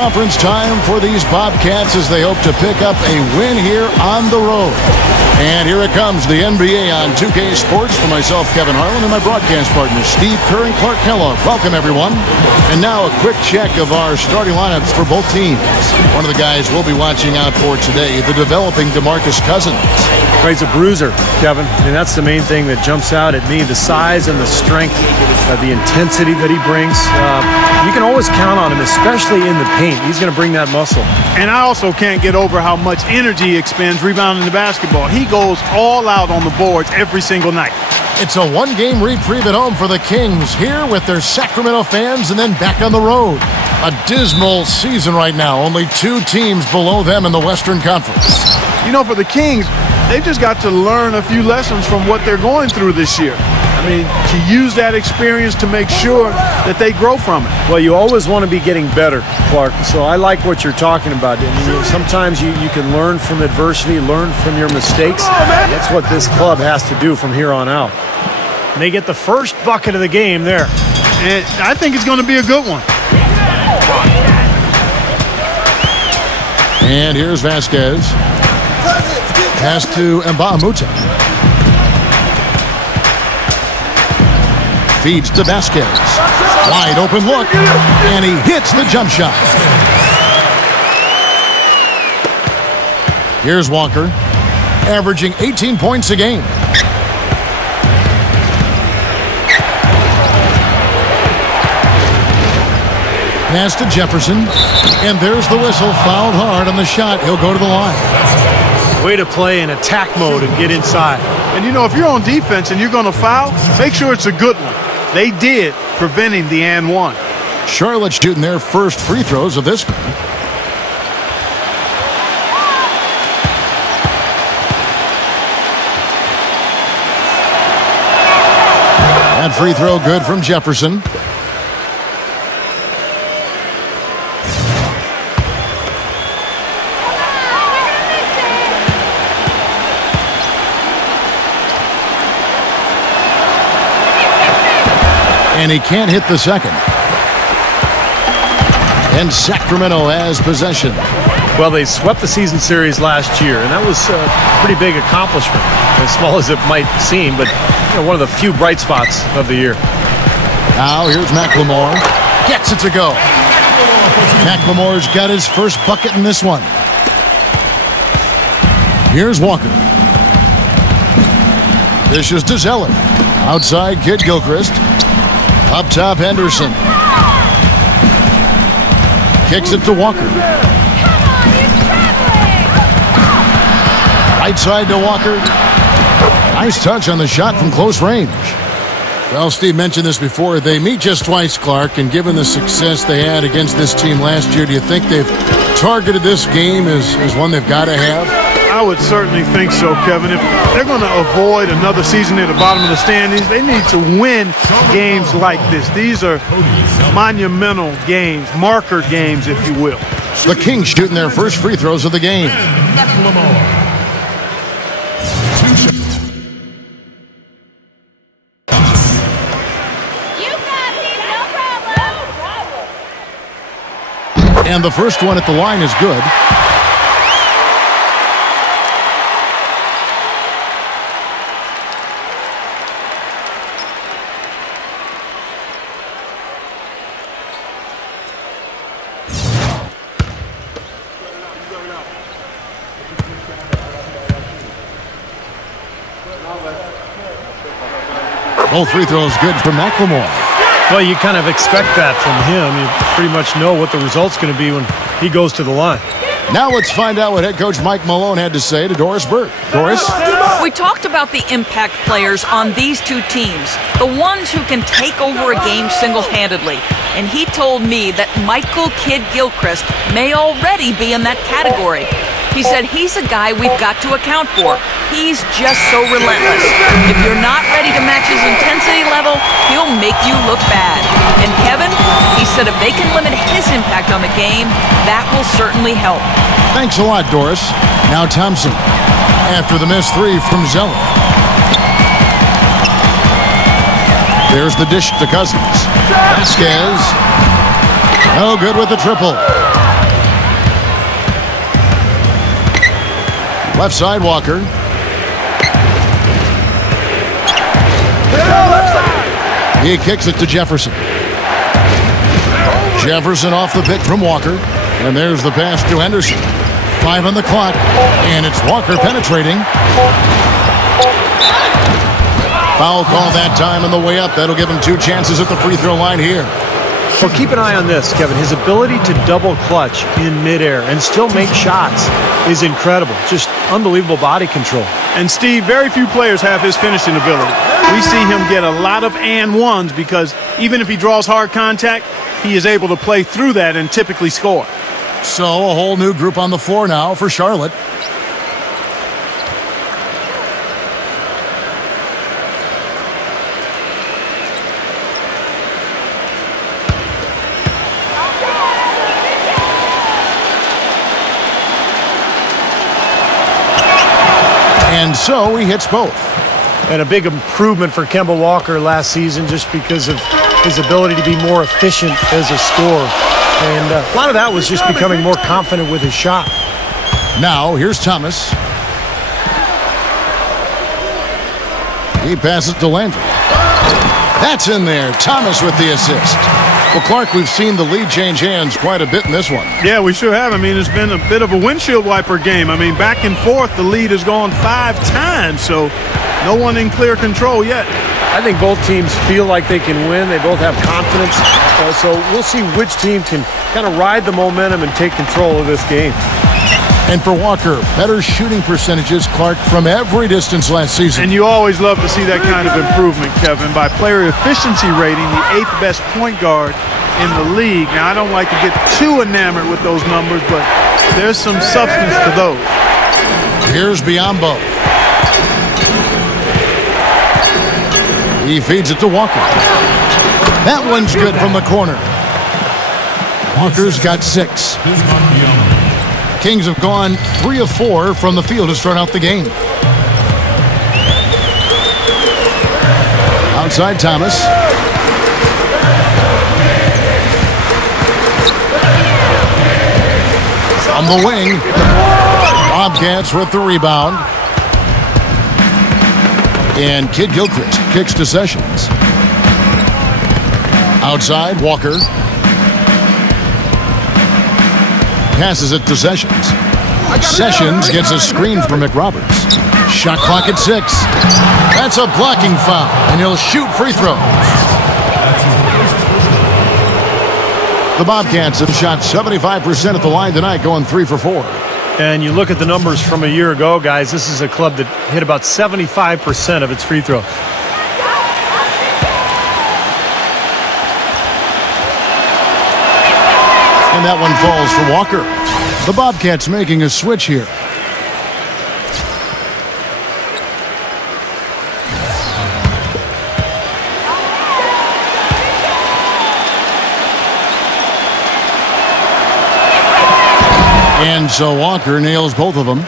Conference time for these Bobcats as they hope to pick up a win here on the road. And here it comes, the NBA on 2K Sports for myself, Kevin Harlan, and my broadcast partners, Steve Kerr and Clark Kellogg. Welcome, everyone. And now a quick check of our starting lineups for both teams. One of the guys we'll be watching out for today, the developing DeMarcus Cousins. He's a bruiser, Kevin. I mean, that's the main thing that jumps out at me, the size and the strength, the intensity that he brings. You can always count on him, especially in the paint. He's going to bring that muscle. And I also can't get over how much energy he expends rebounding the basketball. He goes all out on the boards every single night. It's a one-game reprieve at home for the Kings, here with their Sacramento fans and then back on the road. A dismal season right now. Only 2 teams below them in the Western Conference. You know, for the Kings, they've just got to learn a few lessons from what they're going through this year. I mean, to use that experience to make sure that they grow from it. Well, you always want to be getting better, Clark. So I like what you're talking about. I mean, sometimes you can learn from adversity, learn from your mistakes. That's what this club has to do from here on out. And they get the first bucket of the game there. And I think it's going to be a good one. And here's Vasquez. Pass to Mbah-a-Moute. Feeds to Vasquez. Wide open look. And he hits the jump shot. Here's Walker. Averaging 18 points a game. Pass to Jefferson. And there's the whistle. Fouled hard on the shot. He'll go to the line. Way to play in attack mode and get inside. And, you know, if you're on defense and you're going to foul, make sure it's a good one. They did, preventing the and one. Charlotte shooting their first free throws of this game. That free throw good from Jefferson. And he can't hit the second. And Sacramento has possession. Well, they swept the season series last year, and that was a pretty big accomplishment, as small as it might seem, but you know, one of the few bright spots of the year. Now here's McLemore. Gets it to go. McLemore's got his first bucket in this one. Here's Walker. This is to Zeller. Outside, Kid Gilchrist. Up top, Henderson. Kicks it to Walker. Right side to Walker. Nice touch on the shot from close range. Well, Steve mentioned this before. They meet just twice, Clark, and given the success they had against this team last year, do you think they've targeted this game as one they've got to have? I would certainly think so, Kevin. If they're going to avoid another season at the bottom of the standings, they need to win games like this. These are monumental games, marker games, if you will. The Kings shooting their first free throws of the game. And the first one at the line is good. Both free throws good for McLemore. Well, you kind of expect that from him. You pretty much know what the result's going to be when he goes to the line. Now let's find out what head coach Mike Malone had to say to Doris Burke. Doris? We talked about the impact players on these 2 teams, the ones who can take over a game single-handedly. And he told me that Michael Kidd Gilchrist may already be in that category. He said he's a guy we've got to account for. He's just so relentless. If you're not ready to match his intensity level, he'll make you look bad. And Kevin, he said if they can limit his impact on the game, that will certainly help. Thanks a lot, Doris. Now Thompson. After the missed 3 from Zeller. There's the dish to Cousins. Vasquez. No good with the triple. Left side, Walker. He kicks it to Jefferson. Jefferson off the pick from Walker. And there's the pass to Henderson. 5 on the clock. And it's Walker penetrating. Foul call that time on the way up. That'll give him 2 chances at the free throw line here. Well, keep an eye on this, Kevin. His ability to double clutch in midair and still make shots is incredible. Just unbelievable body control. And Steve, very few players have his finishing ability. We see him get a lot of and ones because even if he draws hard contact, he is able to play through that and typically score. So a whole new group on the floor now for Charlotte. And so he hits both. And a big improvement for Kemba Walker last season just because of his ability to be more efficient as a scorer. And a lot of that was just becoming more confident with his shot. Now, here's Thomas. He passes to Landry. That's in there. Thomas with the assist. Well, Clark, we've seen the lead change hands quite a bit in this one. Yeah, we sure have. I mean, it's been a bit of a windshield wiper game. I mean, back and forth, the lead has gone 5 times, so no one in clear control yet. I think both teams feel like they can win. They both have confidence. So we'll see which team can kind of ride the momentum and take control of this game. And for Walker, better shooting percentages, Clark, from every distance last season. And you always love to see that kind of improvement, Kevin. By player efficiency rating, the 8th best point guard in the league. Now, I don't like to get too enamored with those numbers, but there's some substance to those. Here's Biyombo. He feeds it to Walker. That one's good from the corner. Walker's got 6. Kings have gone 3 of 4 from the field to start out the game. Outside Thomas. On the wing. Bobcats with the rebound. And Kid Gilchrist kicks to Sessions. Outside, Walker. Passes it to Sessions. Sessions gets a screen from McRoberts. Shot clock at 6. That's a blocking foul, and he'll shoot free throws. The Bobcats have shot 75% at the line tonight, going 3 for 4. And you look at the numbers from a year ago, guys, this is a club that hit about 75% of its free throws. And that one falls for Walker. The Bobcats making a switch here. And so Walker nails both of them.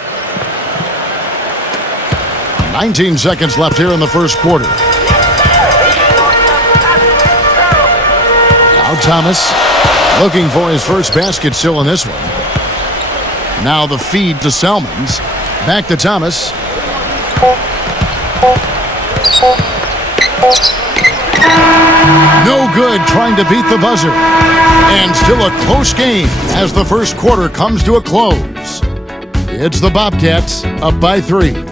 19 seconds left here in the first quarter. Now Thomas looking for his first basket still in this one. Now the feed to Salmons. Back to Thomas. No good trying to beat the buzzer. And still a close game as the first quarter comes to a close. It's the Bobcats up by 3.